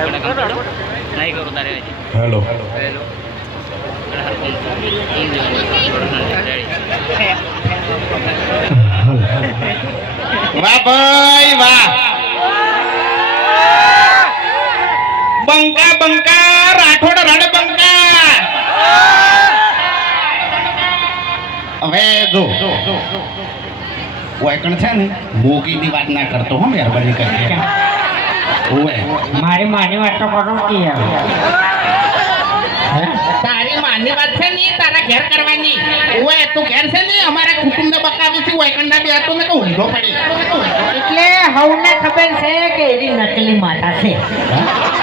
नहीं करो तारे हेलो हेलो वाह भाई वाह બંકા બંકા રાઠોડ રડ બંકા હવે જો વાયકણ છે ને મોગીની વાત ના કરતો હો મહેરબાની કરીને ઓએ મારી માની વાત તો કરો કે તારી માની વાત છે ને તારા ઘેર કરવાની ઓએ તું ઘેર છે ને અમારા કુટુંબને બકાવી છે વાયકણના બે હાથો ને કે ઊંધો પડી એટલે હવને ખબર છે કે એની નકલી માતા છે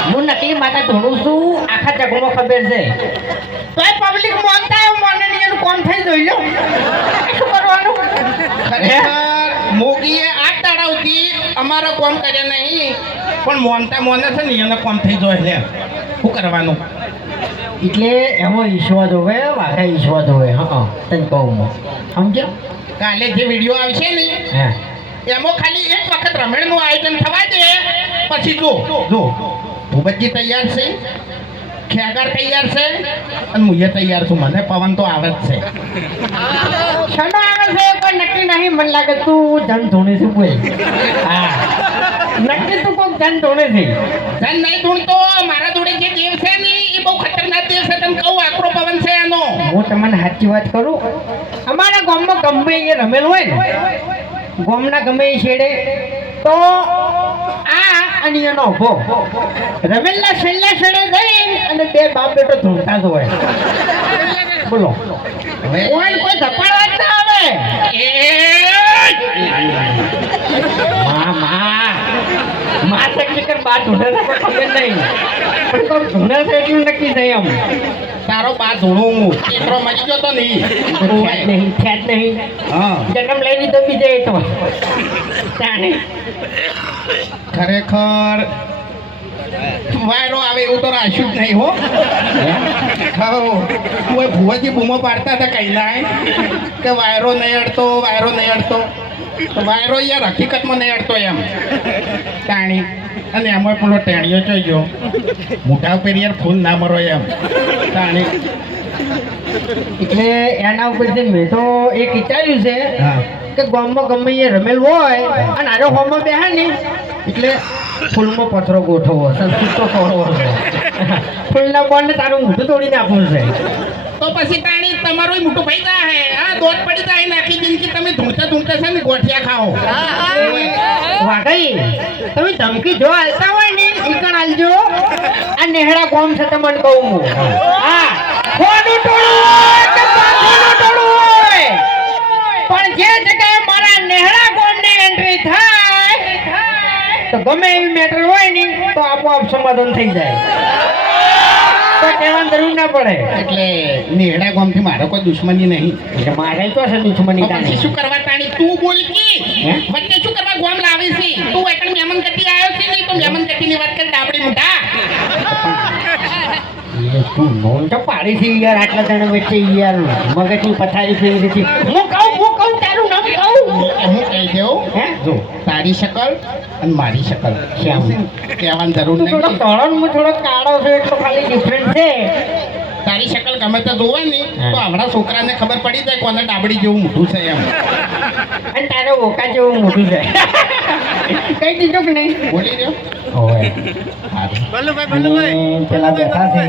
હું નકલી માતા ધોળું છું આખા જગમાં ખબર છે તો એ પબ્લિક મોનતા મોને એનું કોણ થઈ જોઈ લો શું કરવાનું ખરેખર મોગીએ આ દાડાવથી અમારો કોમ કરે નહીં પણ મોનતા મોને છે ને એને કોમ થઈ જાય લે શું કરવાનું એટલે એમાં ઈશ્વર જોવે વાઘા ઈશ્વર જોવે હા તને કહું સમજો કાલે જે વિડીયો આવશે ને હા એમાં ખાલી એક વખત રમેણનું આયોજન થવા દે પછી જો ભૂપતજી તૈયાર છે ખેગાર તૈયાર છે અને હું તૈયાર છું મને પવન તો આવે જ છે શનો આવે છે કોઈ નક્કી નહીં મને લાગે તું ધન ધોણે છે બોલ હા નક્કી તું કોઈ ધન ધોણે છે ધન નહીં ધૂણતો મારા જોડે જે દેવ છે ને એ બહુ ખતરનાક દેવ છે તને કહું આકરો પવન છે એનો હું તમને સાચી વાત કરું અમારા ગામમાં ગમે એ રમેલ હોય ને ગામના ગમે એ છેડે તો આ અને એનો ઉભો રમેલના છેલ્લા છેડે જઈ અને બે બાપ બેટો ધૂળતા જ હોય બોલો કોઈ ધપાડવા જ ના આવે માં તકલીફ બાર ધૂળે તો ખબર નહીં પણ કોઈ ધૂળે છે એટલું નક્કી નહીં આમ તારો બા ધૂણું એટલો મરી ગયો તો નહીં ખ્યાત નહીં હા જન્મ લઈ લીધો બીજે તો જાણે ખરેખર વાયરો આવે એવું તો રાખ્યું જ નહીં હો કોઈ ભુવાજી બૂમો પાડતા હતા કઈ ના કે વાયરો નહીં અડતો તો વાયરો યાર હકીકતમાં નહીં અડતો એમ તાણી અને એમાં પેલો ટેણીઓ જોઈ ગયો મોઢા ઉપર યાર ફૂલ ના મરો એમ તાણી એટલે એના ઉપરથી મેં તો એક વિચાર્યું છે હા કે ગામમાં ગમે એ રમેલ હોય અને આરો હોમમાં બેહે ને એટલે ફૂલમાં પથરો ગોઠવો સંસ્કૃત તો ખોરવો છે ફૂલના બોન્ડ તારું મોઢું તોડીને આપવું છે તો પછી તાણી તમારું મોટું ભાઈ જાય હા દોડ પડી જાય નાખી જિંદગી તમે ધૂમતા છે ને ગોઠિયા ખાઓ વાઘઈ તમે ધમકી જો હાલતા હોય ને ઈકણ હાલજો આ નેહડા ગોમ છે તમને કહું હું હા ખોડું ટોળું હોય કે પાછળનું ટોળું હોય પણ જે જગ્યાએ મારા નેહડા ગોમની એન્ટ્રી થાય તો ગમે એવી મેટર હોય ને તો આપોઆપ સમાધાન થઈ જાય તો કહેવાની જરૂર ના પડે એટલે નેહડા ગામથી મારો કોઈ દુશ્મની નહીં એટલે મારે તો છે દુશ્મની તો પછી શું કરવા તાણી તું બોલકી વચ્ચે શું કરવા ગામ લાવી છે તું એકણ મહેમાન ગતિ આવ્યો છે નહીં તો મહેમાન ગતિની વાત કરી ડાબડી મોઢા તું નોન તો પાડી છે યાર આટલા જણા વચ્ચે યાર મગજની પથારી ફેરી છે હું કહું તારું નામ કહું હું કહી દઉં હે જો તારી શકલ અને મારી શકલ શ્યામ કહેવાની જરૂર તું થોડો નહીં તળણમાં થોડો કાળો છે એટલો ખાલી ડિફરન્ટ છે તારી શકલ ગમે તે જોવે ને તો આવડા છોકરાને ખબર પડી જાય કોને ડાબડી જેવું મોઢું છે એમ અને તારે ઓકા જેવું મોટું છે કઈ દીધું કે નહીં બોલી રહ્યો હોય સારું પેલા બેઠા છે